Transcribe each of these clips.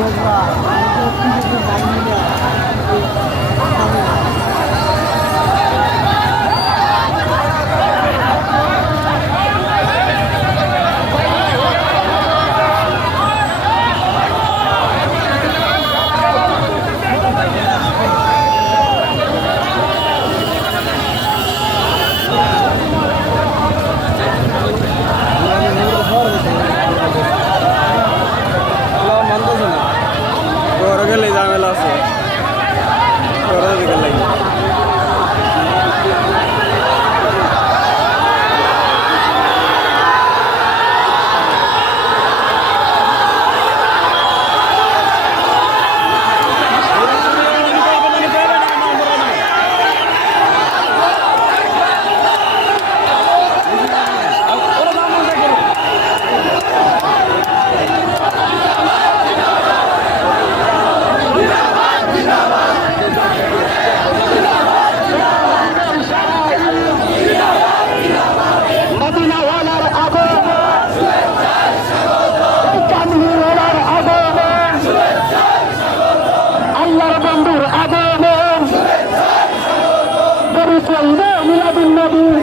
我也。الإمام أبو النبي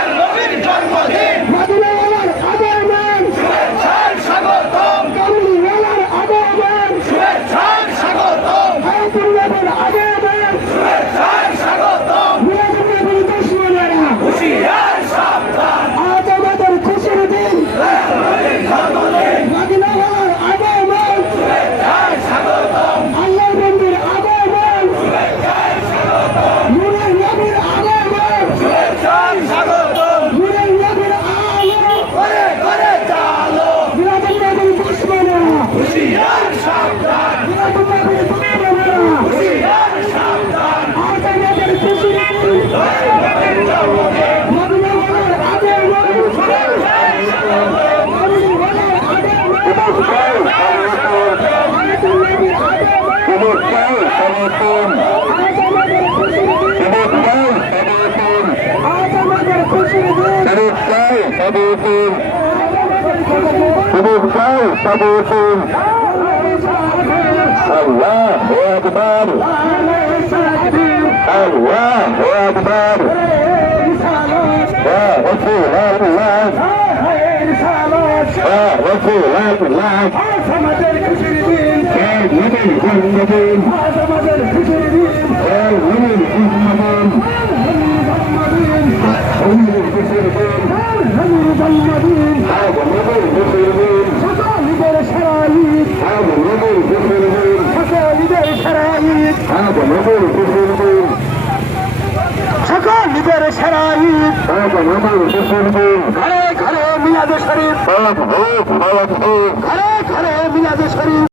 সাবুসিন সুদীপ সাউ সাবুসিন আল্লাহ আকবার আল্লাহ আকবার يا رسول الله يا رسول الله عاصمة المجرمين يا نبي المجرمين ঘরে ঘরে মিলাদে শরীফ। ঘরে ঘরে মিলাদে শরীফ।